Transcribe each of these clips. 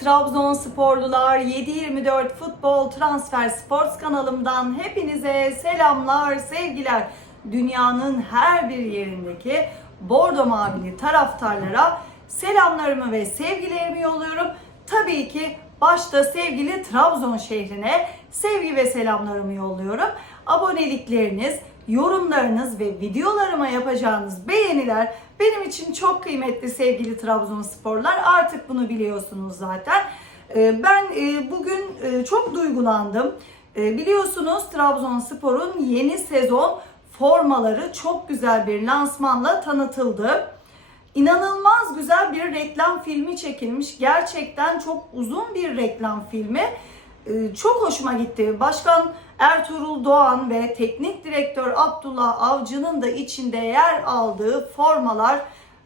Trabzonsporlular 724 Futbol Transfer Sports kanalımdan hepinize selamlar, sevgiler. Dünyanın her bir yerindeki Bordo Mavili taraftarlara selamlarımı ve sevgilerimi yolluyorum. Tabii ki başta sevgili Trabzon şehrine sevgi ve selamlarımı yolluyorum. Abonelikleriniz, yorumlarınız ve videolarıma yapacağınız beğeniler benim için çok kıymetli sevgili Trabzonsporlar. Artık bunu biliyorsunuz zaten. Ee, Ben e, bugün e, çok duygulandım. E, Biliyorsunuz Trabzonspor'un yeni sezon formaları çok güzel bir lansmanla tanıtıldı. İnanılmaz güzel bir reklam filmi çekilmiş. Gerçekten çok uzun bir reklam filmi. Ee, Çok hoşuma gitti. Başkan Ertuğrul Doğan ve teknik direktör Abdullah Avcı'nın da içinde yer aldığı formalar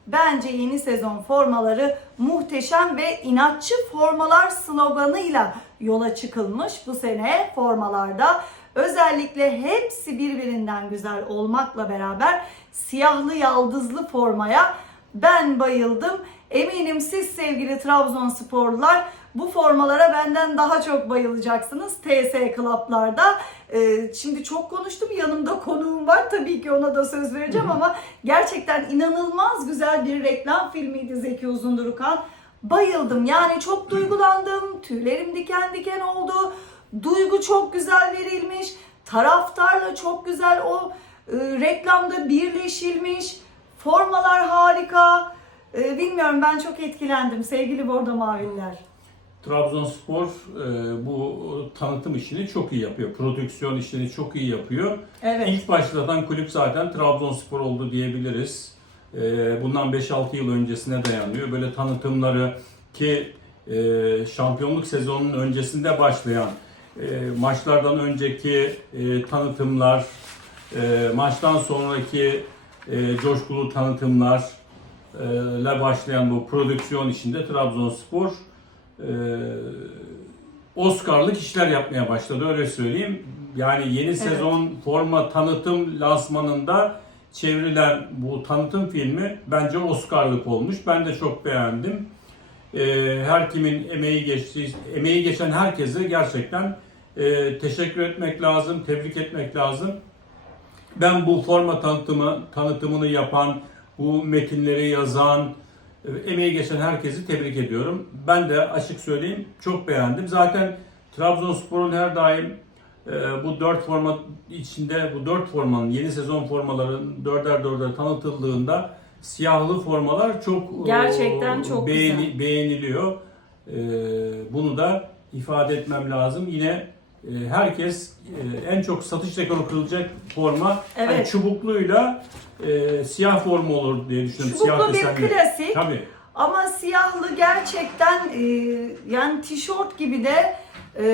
bence yeni sezon formaları muhteşem ve inatçı formalar sloganıyla yola çıkılmış bu sene formalarda. Özellikle hepsi birbirinden güzel olmakla beraber siyahlı yaldızlı formaya ben bayıldım. Eminim siz sevgili Trabzonsporlular bu formalara benden daha çok bayılacaksınız TS Club'larda. Ee, şimdi çok konuştum yanımda konuğum var tabii ki ona da söz vereceğim ama gerçekten inanılmaz güzel bir reklam filmiydi Zeki Uzundurukan. Bayıldım yani çok duygulandım tüylerim diken diken oldu. Duygu çok güzel verilmiş taraftarla çok güzel o e, reklamda birleşilmiş. Formalar harika. Ee, bilmiyorum ben çok etkilendim sevgili Bordo Maviller. Trabzonspor e, bu tanıtım işini çok iyi yapıyor. Prodüksiyon işini çok iyi yapıyor. Evet. İlk başlatan kulüp zaten Trabzonspor oldu diyebiliriz. E, bundan 5-6 yıl öncesine dayanıyor. Böyle tanıtımları ki e, şampiyonluk sezonunun öncesinde başlayan e, maçlardan önceki e, tanıtımlar, e, maçtan sonraki e, coşkulu tanıtımlar ile başlayan bu prodüksiyon işinde Trabzonspor e, Oscar'lık işler yapmaya başladı öyle söyleyeyim. Yani yeni sezon forma tanıtım lansmanında çevrilen bu tanıtım filmi bence Oscar'lık olmuş. Ben de çok beğendim. E, her kimin emeği geçti, emeği geçen herkese gerçekten e, teşekkür etmek lazım, tebrik etmek lazım. Ben bu forma tanıtımı tanıtımını yapan, bu metinleri yazan, e, emeği geçen herkesi tebrik ediyorum. Ben de açık söyleyeyim çok beğendim. Zaten Trabzonspor'un her daim e, bu dört forma içinde bu dört formanın yeni sezon formaların dörder dörder tanıtıldığında siyahlı formalar çok Gerçekten çok beğeni- güzel. beğeniliyor. E, Bunu da ifade etmem lazım. Yine e, herkes e, en çok satış rekoru kırılacak forma Evet. hani çubukluyla e, siyah forma olur diye düşünüyorum. Çubuklu siyah bir desenli. klasik. Tabii. Ama siyahlı gerçekten e, yani tişört gibi de e,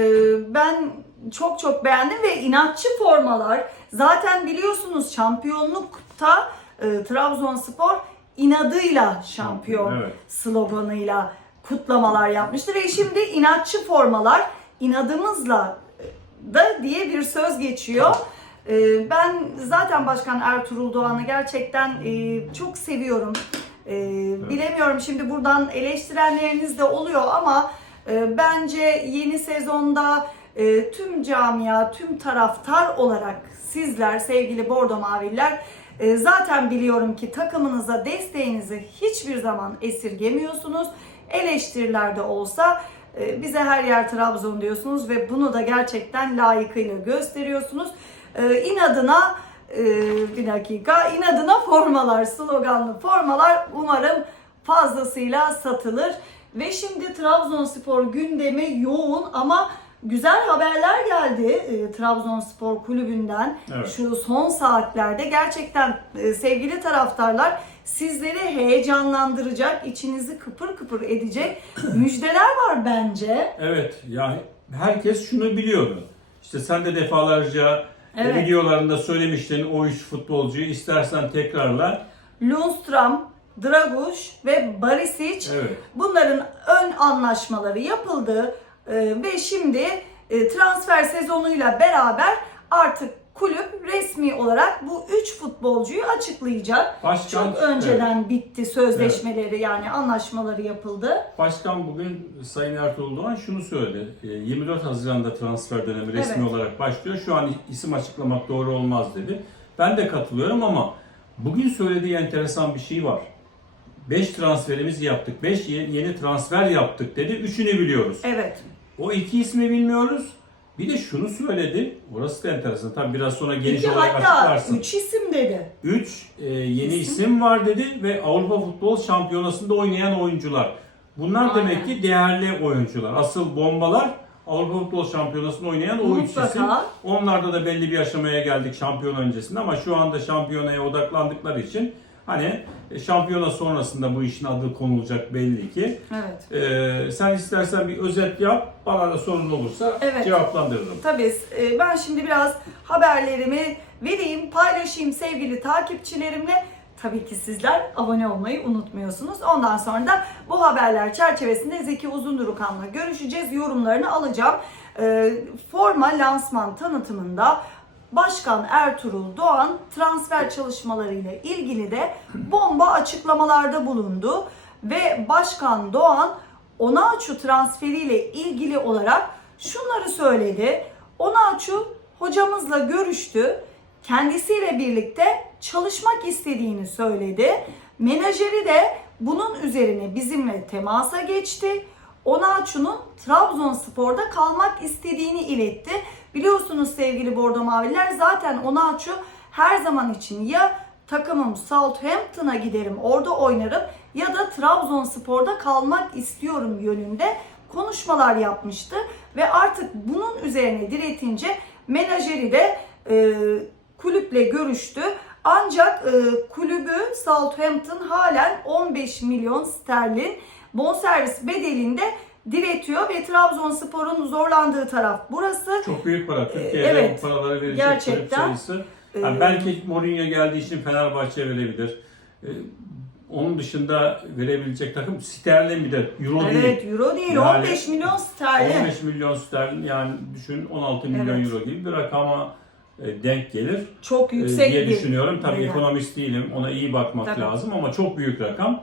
ben çok çok beğendim ve inatçı formalar. Zaten biliyorsunuz şampiyonlukta e, Trabzonspor inadıyla şampiyon Evet. sloganıyla kutlamalar yapmıştı ve şimdi inatçı formalar inadımızla da diye bir söz geçiyor. Ee, Ben zaten Başkan Ertuğrul Doğan'ı gerçekten e, çok seviyorum. Ee, Bilemiyorum şimdi buradan eleştirenleriniz de oluyor ama e, bence yeni sezonda e, tüm camia, tüm taraftar olarak sizler sevgili Bordo Maviller e, zaten biliyorum ki takımınıza desteğinizi hiçbir zaman esirgemiyorsunuz. Eleştirilerde olsa bize her yer Trabzon diyorsunuz ve bunu da gerçekten layıkıyla gösteriyorsunuz. E, inadına e, bir dakika inadına formalar, sloganlı formalar umarım fazlasıyla satılır. Ve şimdi Trabzonspor gündemi yoğun ama güzel haberler geldi e, Trabzonspor kulübünden. Evet. Şu son saatlerde gerçekten e, sevgili taraftarlar sizleri heyecanlandıracak, içinizi kıpır kıpır edecek müjdeler var bence. Evet yani herkes şunu biliyordu. İşte sen de defalarca Evet. videolarında söylemiştin o üç futbolcuyu istersen tekrarla. Lundstram, Draguş ve Barisic Evet. bunların ön anlaşmaları yapıldı e, ve şimdi e, transfer sezonuyla beraber artık kulüp resmi olarak bu 3 futbolcuyu açıklayacak. Başkan, Çok önceden bitti sözleşmeleri yani anlaşmaları yapıldı. Başkan bugün Sayın Ertuğrul Doğan şunu söyledi. E, 24 Haziran'da transfer dönemi resmi Evet. olarak başlıyor. Şu an isim açıklamak doğru olmaz dedi. Ben de katılıyorum ama bugün söylediği enteresan bir şey var. 5 transferimizi yaptık. 5 yeni transfer yaptık dedi. Üçünü biliyoruz. Evet. O iki ismi bilmiyoruz. Bir de şunu söyledi. Orası da enteresan. Tabii biraz sonra geniş İki olarak hatta açıklarsın. 3 isim dedi. 3 yeni isim var dedi ve Avrupa Futbol Şampiyonası'nda oynayan oyuncular. Bunlar Aynen. demek ki değerli oyuncular. Asıl bombalar Avrupa Futbol Şampiyonası'nda oynayan o üç Mutlaka. isim. Onlarda da belli bir aşamaya geldik şampiyon öncesinde ama şu anda şampiyonaya odaklandıkları için hani e, şampiyona sonrasında bu işin adı konulacak belli ki. Evet. Ee, sen istersen bir özet yap. Bana da sorun olursa Evet. cevaplandırırım. Tabii e, ben şimdi biraz haberlerimi vereyim, paylaşayım sevgili takipçilerimle. Tabii ki sizler abone olmayı unutmuyorsunuz. Ondan sonra da bu haberler çerçevesinde Zeki Uzundurukan'la görüşeceğiz. Yorumlarını alacağım. E, forma lansman tanıtımında Başkan Ertuğrul Doğan transfer çalışmalarıyla ilgili de bomba açıklamalarda bulundu. Ve Başkan Doğan Onaçu transferiyle ilgili olarak şunları söyledi. Onaçu hocamızla görüştü. Kendisiyle birlikte çalışmak istediğini söyledi. Menajeri de bunun üzerine bizimle temasa geçti. Onaçu'nun Trabzonspor'da kalmak istediğini iletti. Biliyorsunuz sevgili Bordo Mavililer zaten Onaçu her zaman için ya takımım Southampton'a giderim orada oynarım ya da Trabzonspor'da kalmak istiyorum yönünde konuşmalar yapmıştı ve artık bunun üzerine diretince menajeri de e, kulüple görüştü. Ancak e, kulübü Southampton halen 15 milyon sterlin bonservis bedelinde diretiyor ve Trabzonspor'un zorlandığı taraf burası. Çok büyük para. Türkiye'de evet. o paraları verecek Gerçekten. sayısı. Ee, Yani belki Mourinho geldiği için Fenerbahçe verebilir. Ee, onun dışında verebilecek takım sterlin bir de euro Evet değil. euro değil Yani 15 milyon sterlin. 15 milyon sterlin yani düşün 16 milyon Evet. euro gibi bir rakama e, denk gelir Çok e, yüksek diye bir düşünüyorum. Tabii bedel. ekonomist değilim. Ona iyi bakmak Tabii. lazım ama çok büyük rakam.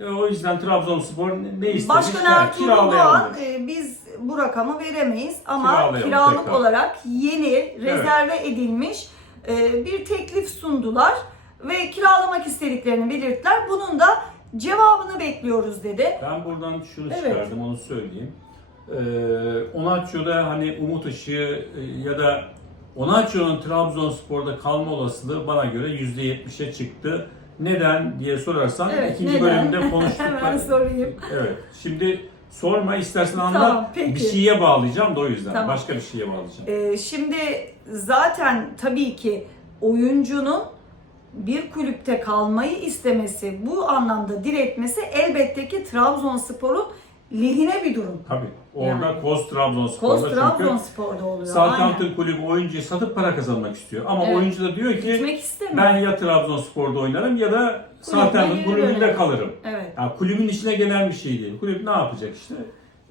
E, O yüzden Trabzonspor ne istemiş? Başkan Ertuğrul Doğan e, biz bu rakamı veremeyiz ama Kiralayalım kiralık tekrar. olarak yeni rezerve edilmiş e, bir teklif sundular ve kiralamak istediklerini belirttiler. Bunun da cevabını bekliyoruz dedi. Ben buradan şunu Evet. çıkardım onu söyleyeyim. Ee, hani umut ışığı e, ya da Onaçio'nun Trabzonspor'da kalma olasılığı bana göre %70'e çıktı. Neden diye sorarsan Evet, ikinci neden? bölümde konuştuk. Hemen sorayım. evet. Şimdi sorma istersen anlat. Tamam, peki. Bir şeye bağlayacağım da o yüzden. Tamam. Başka bir şeye bağlayacağım. E, şimdi zaten tabii ki oyuncunun bir kulüpte kalmayı istemesi, bu anlamda diretmesi elbette ki Trabzonspor'un lehine bir durum. Tabii. Orada Yani. Koz Trabzonspor'da Koz Trabzonspor'da oluyor. Southampton aynen. kulübü oyuncuyu satıp para kazanmak istiyor. Ama Evet. oyuncu da diyor ki. Ben ya Trabzonspor'da oynarım ya da Southampton kulübünde dönerim. kalırım. Evet. Ya kulübün içine gelen bir şey değil. Kulüp ne yapacak işte? Ve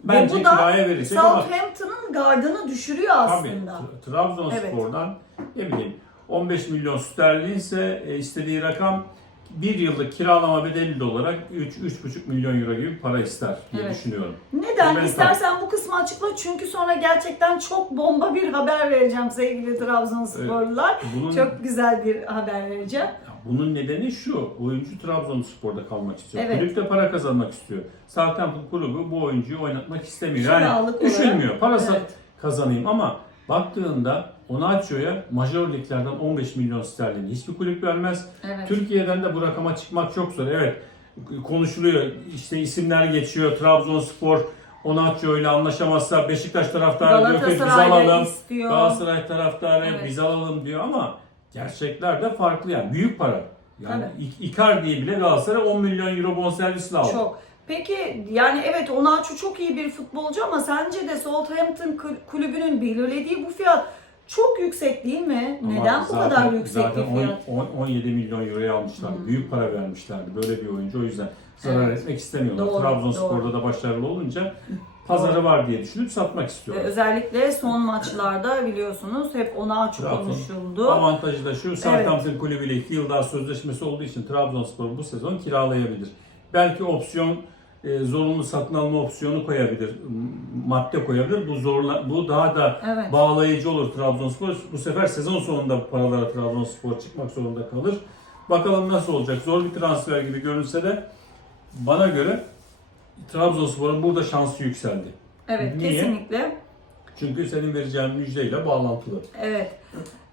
Bence bu da verecek Southampton'ın gardını düşürüyor tabii aslında. T- Trabzonspor'dan ne bileyim 15 milyon sterlinse e, istediği rakam bir yıllık kiralama bedeli de olarak 3-3,5 milyon euro gibi para ister diye Evet. düşünüyorum. Neden? Ben- İstersen bu kısmı açıkla çünkü sonra gerçekten çok bomba bir haber vereceğim sevgili Trabzonsporlular. Bunun, Çok güzel bir haber vereceğim. Bunun nedeni şu. Oyuncu Trabzonspor'da kalmak istiyor. Evet. Kulüp de para kazanmak istiyor. Southampton kulübü bu oyuncuyu oynatmak istemiyor. Yani Kiralık olarak. düşünmüyor. Parası Evet. kazanayım ama baktığında Onaçio'ya major liglerden 15 milyon sterlin hiçbir kulüp vermez. Evet. Türkiye'den de bu rakama çıkmak çok zor. Evet konuşuluyor. İşte isimler geçiyor. Trabzonspor Onaçio ile anlaşamazsa Beşiktaş taraftarı diyor ki biz alalım. istiyor. Galatasaray taraftarı Evet. biz alalım diyor ama gerçekler de farklı yani büyük para. Yani Tabii. Icardi'yi bile Galatasaray 10 milyon euro bonservisle aldı. Çok. Peki yani evet Onaçu çok iyi bir futbolcu ama sence de Southampton kul- kulübünün belirlediği bu fiyat çok yüksek değil mi? Ama Neden bu zaten- kadar yüksek zaten bir fiyat? 10 10 17 milyon euroya almışlardı. Hı. Büyük para vermişlerdi böyle bir oyuncu o yüzden. zarar Evet. etmek istemiyorlar. Doğru, Trabzonspor'da da başarılı olunca pazarı var diye düşünüp satmak Ve istiyorlar. özellikle son maçlarda biliyorsunuz hep ona açık Trabzon. konuşuldu. Avantajı da şu, Southampton kulübüyle 2 yıl daha sözleşmesi olduğu için Trabzonspor bu sezon kiralayabilir. Belki opsiyon e, zorunlu satın alma opsiyonu koyabilir, madde koyabilir. Bu zorla, bu daha da Evet. bağlayıcı olur Trabzonspor. Bu sefer sezon sonunda bu paralara Trabzonspor çıkmak zorunda kalır. Bakalım nasıl olacak. Zor bir transfer gibi görünse de bana göre Trabzonspor'un burada şansı yükseldi. Evet Niye? kesinlikle. Çünkü senin vereceğin müjdeyle bağlantılı. Evet.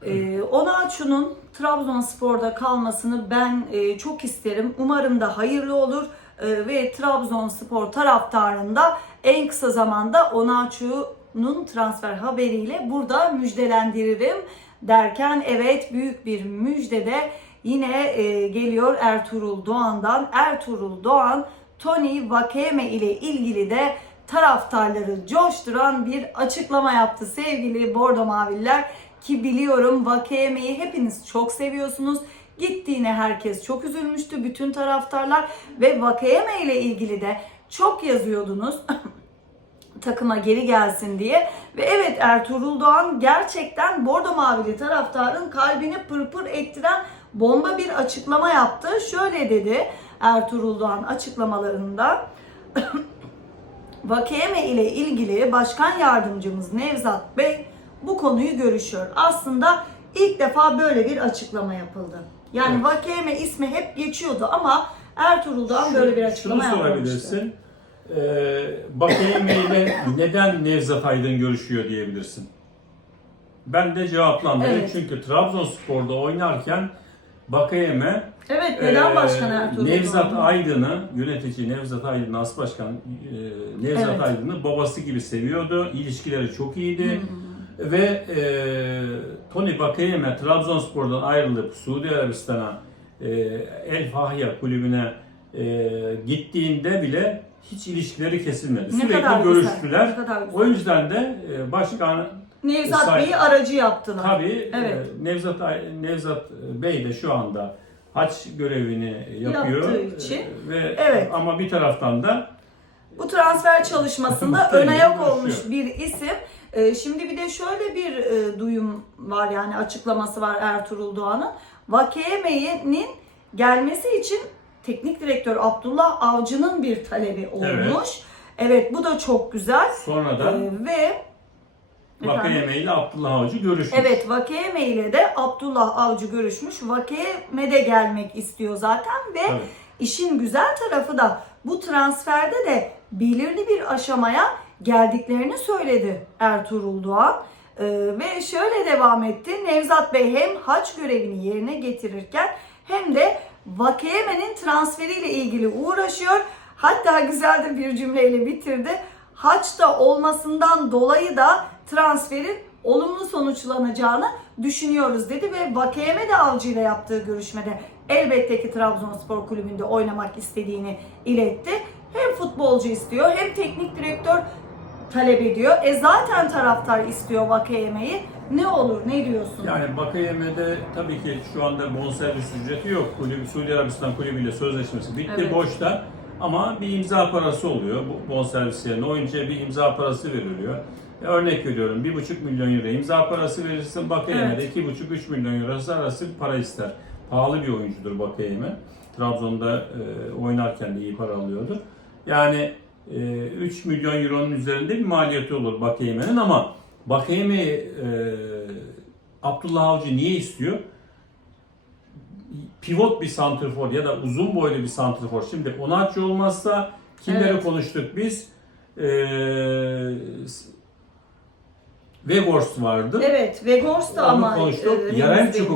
Ee, Onaçu'nun Trabzonspor'da kalmasını ben e, çok isterim. Umarım da hayırlı olur ve Trabzonspor taraftarında en kısa zamanda Onaçu'nun transfer haberiyle burada müjdelendiririm derken evet büyük bir müjde de yine e, geliyor Ertuğrul Doğan'dan. Ertuğrul Doğan Tony Vakeme ile ilgili de taraftarları coşturan bir açıklama yaptı sevgili Bordo Maviller ki biliyorum Vakeme'yi hepiniz çok seviyorsunuz. Gittiğine herkes çok üzülmüştü bütün taraftarlar ve Vakeme ile ilgili de çok yazıyordunuz. takıma geri gelsin diye. Ve evet Ertuğrul Doğan gerçekten Bordo Mavili taraftarın kalbini pırpır ettiren bomba bir açıklama yaptı. Şöyle dedi Ertuğrul Doğan açıklamalarında. Vakeme ile ilgili Başkan Yardımcımız Nevzat Bey bu konuyu görüşüyor. Aslında ilk defa böyle bir açıklama yapıldı. Yani Evet. Vakeme ismi hep geçiyordu ama Ertuğrul Doğan böyle bir açıklama Şunu sorabilirsin. Ee, Bakayeme ile neden Nevzat Aydın görüşüyor diyebilirsin. Ben de cevaplandırayım. Evet. Çünkü Trabzonspor'da oynarken Bakayeme Evet neden e, Başkan Ertuğrul Nevzat? Aydın'ı, yönetici Nevzat Aydın, as başkan e, Nevzat Evet. Aydın'ı babası gibi seviyordu. İlişkileri çok iyiydi. Hmm. Ve e, Tony Bakayeme Trabzonspor'dan ayrılıp Suudi Arabistan'a e, El Fahya kulübüne e, gittiğinde bile hiç ilişkileri kesilmedi. Ne Sürekli kadar güzel, görüştüler. ne kadar güzel. O yüzden de e, başkan Nevzat Say- Bey'i aracı yaptılar. tabii Evet. e, Nevzat Ay- Nevzat Bey de şu anda haç görevini yapıyor. Yaptığı için. E, ve Evet. ama bir taraftan da Bu transfer çalışmasında Tabii, ön ayak görüşüyor. olmuş bir isim. Ee, Şimdi bir de şöyle bir e, duyum var yani açıklaması var Ertuğrul Doğan'ın. Vakeyeme'nin gelmesi için teknik direktör Abdullah Avcı'nın bir talebi olmuş. Evet, bu da çok güzel. sonradan Ee, ve? Vakayeme ile Abdullah Avcı görüşmüş. Evet Vakeyeme ile de Abdullah Avcı görüşmüş. Vakeyeme de gelmek istiyor zaten ve Tabii. işin güzel tarafı da bu transferde de belirli bir aşamaya geldiklerini söyledi Ertuğrul Doğan. Ee, ve şöyle devam etti. Nevzat Bey hem haç görevini yerine getirirken hem de Vakeyeme'nin transferiyle ilgili uğraşıyor. Hatta güzel de bir cümleyle bitirdi. Haçta olmasından dolayı da transferin olumlu sonuçlanacağını düşünüyoruz dedi ve Vakeyeme de Avcı ile yaptığı görüşmede elbette ki Trabzonspor kulübünde oynamak istediğini iletti. Hem futbolcu istiyor hem teknik direktör talep ediyor. E zaten taraftar istiyor Vakeyeme'yi. Ne olur ne diyorsun? Yani Bakayeme'de tabii ki şu anda bonservis ücreti yok. Kulübü, Suudi Arabistan kulübüyle sözleşmesi bitti Evet. boşta. Ama bir imza parası oluyor bu bonservis yerine. Oyuncuya bir imza parası veriliyor. E, Örnek veriyorum 1,5 milyon euro imza parası verirsin. Bakayeme'de Evet. 2,5-3 milyon euro arası bir para ister. Pahalı bir oyuncudur Bakayeme. Trabzon'da e, oynarken de iyi para alıyordu. Yani 3 milyon euronun üzerinde bir maliyeti olur Bakayeme'nin ama Bakayeme'yi e, Abdullah Avcı niye istiyor? Pivot bir santrfor ya da uzun boylu bir santrfor. Şimdi Onaçı olmazsa kimleri Evet. konuştuk biz? Ee, Weghorst vardı. Evet, Vegors da Onu ama konuştuk. e, belli.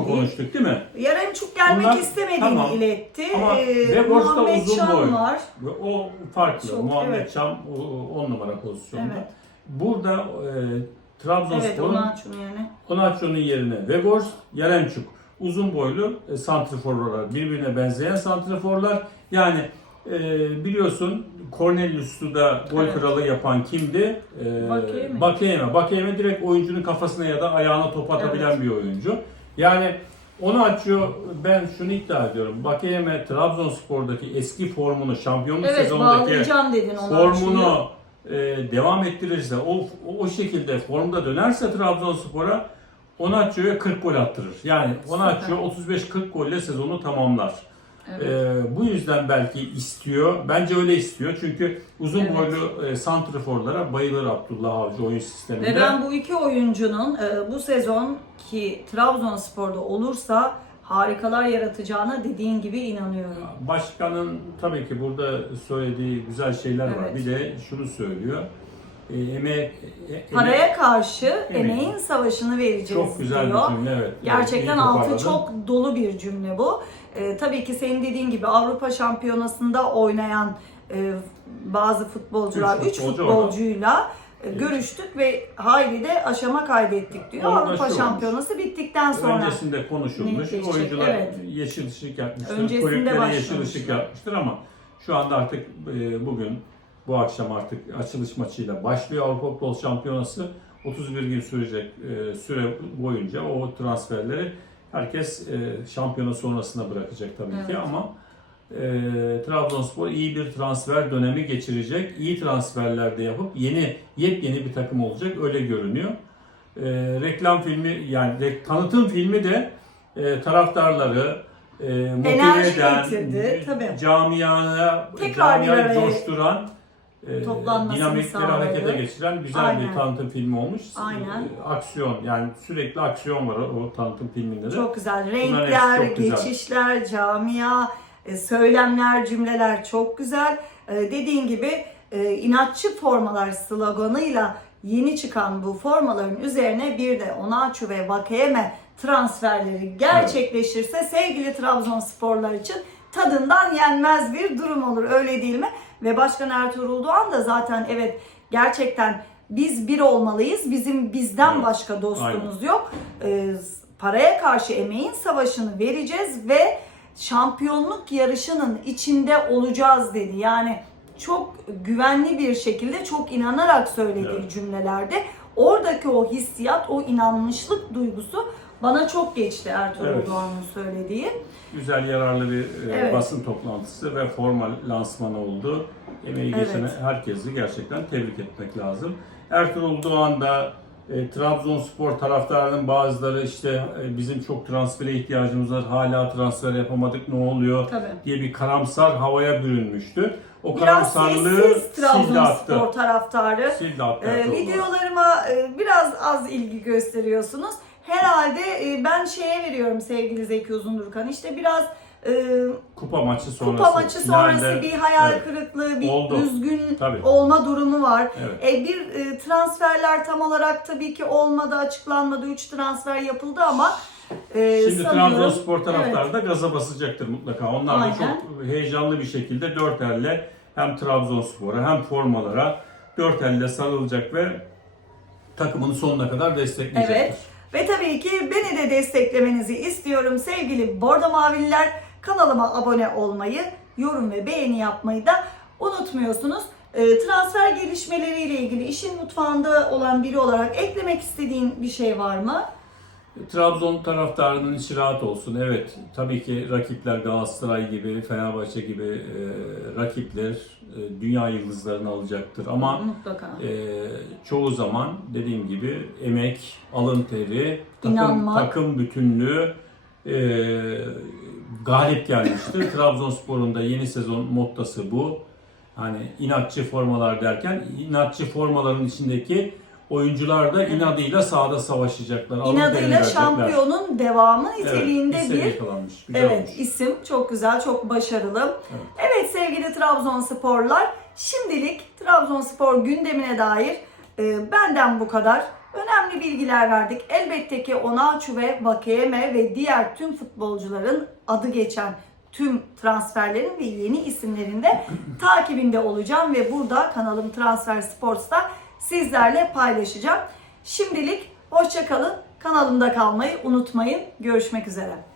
konuştuk değil mi? Yaremçuk gelmek Bunlar- istemediğini tamam. iletti. Ama Ee, Vegors da uzun Can boylu. var. O farklı. Çok, Muhammed evet. Çam 10 numara pozisyonda. Evet. Burada e, Evet, Trabzonspor'un Onaçu'nun yerine. Konaço'nun yerine Vegors, Yaremçuk. Uzun boylu e, santriforlar. Birbirine benzeyen santriforlar. Yani e, biliyorsun Cornelius'u da gol Evet. kralı yapan kimdi? E. Bakayeme. Bakayeme direkt oyuncunun kafasına ya da ayağına top atabilen bir oyuncu. Yani Onu açıyor. Ben şunu iddia ediyorum. Bakayeme Trabzonspor'daki eski formunu, şampiyonluk Evet sezonundaki dedin formunu e, devam ettirirse, o, o şekilde formda dönerse Trabzonspor'a Onatço'ya 40 gol attırır. Yani Onatço 35-40 golle sezonu tamamlar. Evet. E, bu yüzden belki istiyor. Bence öyle istiyor. Çünkü uzun Evet. boylu e, santriforlara bayılır Abdullah Avcı oyun sisteminde. Ve ben bu iki oyuncunun e, bu sezon ki Trabzonspor'da olursa harikalar yaratacağına dediğin gibi inanıyorum. Başkanın tabii ki burada söylediği güzel şeyler var. Evet. Bir de şunu söylüyor. E, emek, e, Paraya karşı Emeği. emeğin savaşını vereceğiz çok güzel diyor. bir cümle evet. Gerçekten İyi altı çok dolu bir cümle bu. Ee, tabii ki senin dediğin gibi Avrupa Şampiyonası'nda oynayan e, bazı futbolcular, Üç 3 futbolcu futbolcuyla e, görüştük ve hayli de aşama kaydettik diyor. Onda Avrupa. Şampiyonası bittikten sonra Öncesinde konuşulmuş. netleşecek, Oyuncular evet. yeşil ışık. Öncesinde Kulüplere yeşil ışık yakmıştır ama şu anda artık bugün bu akşam artık açılış maçıyla başlıyor Avrupa Futbol Şampiyonası. 31 gün sürecek e, süre boyunca o transferleri herkes e, şampiyona sonrasına bırakacak tabii ki Evet. ama e, Trabzonspor iyi bir transfer dönemi geçirecek. İyi transferler de yapıp yeni yepyeni bir takım olacak öyle görünüyor. E, reklam filmi yani re- tanıtım filmi de e, taraftarları e, motive Enerji eden, getirdi, tabii. camiaya, araya coşturan, e, dinamikleri harekete geçiren güzel Aynen. bir tanıtım filmi olmuş. Aynen. E, aksiyon yani sürekli aksiyon var o, tanıtım filminde de. Çok güzel. Renkler, çok güzel. geçişler, camia, e, söylemler, cümleler çok güzel. E, Dediğin gibi e, inatçı formalar sloganıyla yeni çıkan bu formaların üzerine bir de Onaçu ve Vakayeme transferleri gerçekleşirse sevgili Trabzonsporlar için tadından yenmez bir durum olur öyle değil mi? Ve Başkan Ertuğrul Doğan da zaten evet gerçekten biz bir olmalıyız. Bizim bizden Evet. başka dostumuz yok. Ee, paraya karşı emeğin savaşını vereceğiz ve şampiyonluk yarışının içinde olacağız dedi. Yani çok güvenli bir şekilde çok inanarak söylediği Evet. cümlelerde oradaki o hissiyat, o inanmışlık duygusu bana çok geçti Ertuğrul Evet. Doğan'ın söylediği. Güzel yararlı bir e, Evet. basın toplantısı ve formal lansmanı oldu. Emeği Evet. geçen herkesi gerçekten tebrik etmek lazım. Ertuğrul Doğan da e, Trabzonspor taraftarının bazıları işte e, bizim çok transfere ihtiyacımız var, hala transfer yapamadık ne oluyor Tabii. diye bir karamsar havaya bürünmüştü. O Biraz karamsarlığı Trabzonspor taraftarı. Sildi attı Ertuğrul Doğan. videolarıma e, biraz az ilgi gösteriyorsunuz. Herhalde e, ben şeye veriyorum sevgili Zeki Uzundurkan. İşte biraz e, Kupa maçı sonrası. kupa maçı sonrası finalde- bir hayal Evet. kırıklığı, bir Oldu. üzgün Tabii. olma durumu var. Evet. E, bir e, transferler tam olarak tabii ki olmadı, açıklanmadı. 3 transfer yapıldı ama e, Şimdi sanıyorum- Trabzonspor taraftarı Evet. da gaza basacaktır mutlaka. Onlar da Aynen. çok heyecanlı bir şekilde dört elle hem Trabzonspor'a hem formalara dört elle sarılacak ve takımını sonuna kadar destekleyecektir. Evet. Ve tabii ki beni de desteklemenizi istiyorum sevgili Bordo Mavililer. Kanalıma abone olmayı, yorum ve beğeni yapmayı da unutmuyorsunuz. Ee, transfer gelişmeleriyle ilgili işin mutfağında olan biri olarak eklemek istediğin bir şey var mı? Trabzon taraftarının içi rahat olsun. Evet, tabii ki rakipler Galatasaray gibi, Fenerbahçe gibi e, rakipler e, dünya yıldızlarını alacaktır. Ama Mutlaka. e, çoğu zaman dediğim gibi emek, alın teri, takım, takım bütünlüğü e, galip gelmiştir. Trabzonspor'un da yeni sezon mottası bu. Hani inatçı formalar derken inatçı formaların içindeki oyuncular da inadıyla sahada savaşacaklar. terini İnadıyla şampiyonun devamı Evet, niteliğinde bir bir. Güzel Evet olmuş. isim çok güzel, çok başarılı. Evet, sevgili Trabzonsporlar, şimdilik Trabzonspor gündemine dair e, benden bu kadar. Önemli bilgiler verdik. Elbette ki Onaçu ve Vakeyeme ve diğer tüm futbolcuların adı geçen tüm transferlerin ve yeni isimlerin de takibinde olacağım ve burada kanalım Transfer Sports'ta sizlerle paylaşacağım. Şimdilik hoşça kalın. Kanalımda kalmayı unutmayın. Görüşmek üzere.